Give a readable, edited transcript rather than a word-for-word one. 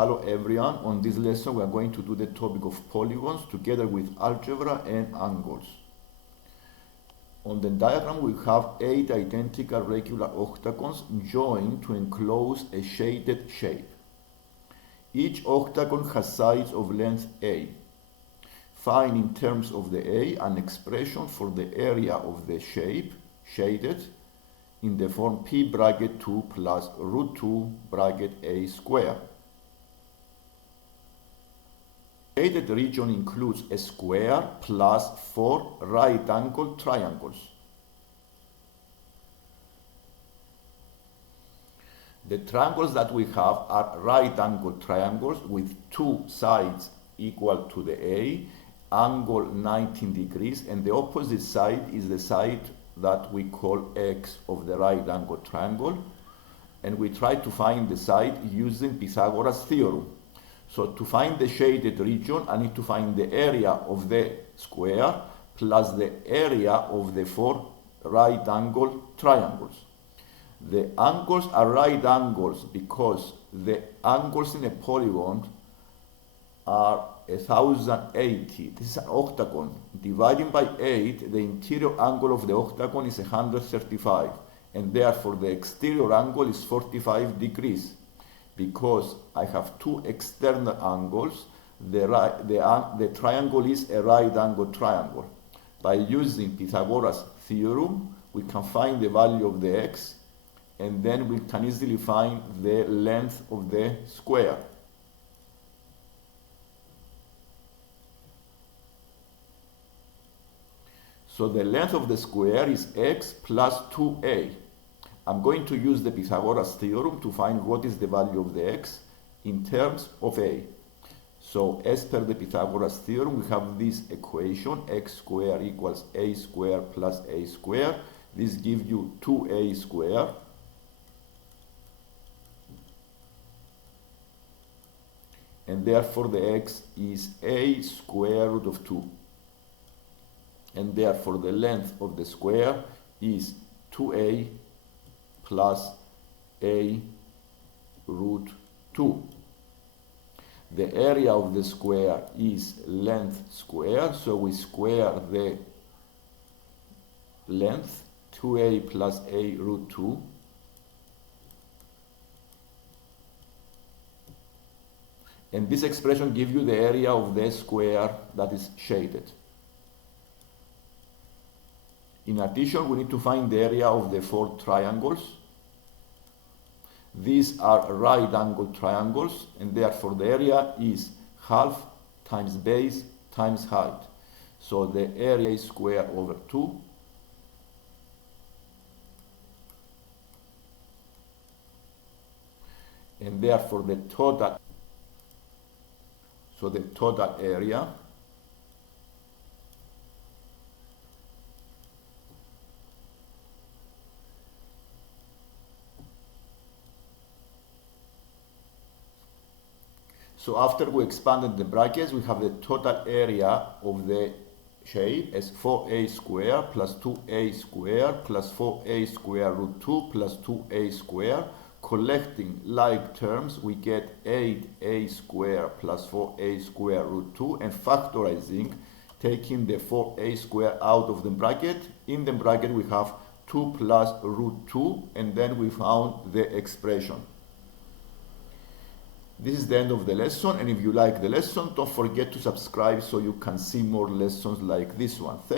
Hello everyone, on this lesson we are going to do the topic of polygons together with algebra and angles. On the diagram we have 8 identical regular octagons joined to enclose a shaded shape. Each octagon has sides of length A. Find in terms of the A an expression for the area of the shape shaded in the form P bracket 2 plus root 2 bracket A square. The shaded region includes a square plus 4 right-angled triangles. The triangles that we have are right-angled triangles with two sides equal to the A, angle 19 degrees, and the opposite side is the side that we call X of the right-angled triangle, and we try to find the side using Pythagoras theorem. So to find the shaded region, I need to find the area of the square plus the area of the 4 right-angled triangles. The angles are right angles because the angles in a polygon are 1080. This is an octagon. Dividing by 8, the interior angle of the octagon is 135, and therefore the exterior angle is 45 degrees. Because I have two external angles, the triangle is a right-angled triangle. By using Pythagoras theorem, we can find the value of the x, and then we can easily find the length of the square. So the length of the square is x plus 2a. I'm going to use the Pythagoras theorem to find what is the value of the x in terms of a. So as per the Pythagoras theorem, we have this equation, x squared equals a squared plus a squared. This gives you 2a squared. And therefore the x is a square root of 2. And therefore the length of the square is 2a plus a root 2. The area of the square is length squared, so we square the length, 2a plus a root 2. And this expression gives you the area of the square that is shaded. In addition, we need to find the area of the 4 triangles. These are right-angled triangles, and therefore the area is half times base times height. So the area is square over 2. And therefore the total area So after we expanded the brackets, we have the total area of the shape as 4a squared plus 2a squared plus 4a squared root 2 plus 2a squared. Collecting like terms, we get 8a squared plus 4a squared root 2, and factorizing, taking the 4a squared out of the bracket. In the bracket we have 2 plus root 2, and then we found the expression. This is the end of the lesson, and if you like the lesson, don't forget to subscribe so you can see more lessons like this one. Thank you.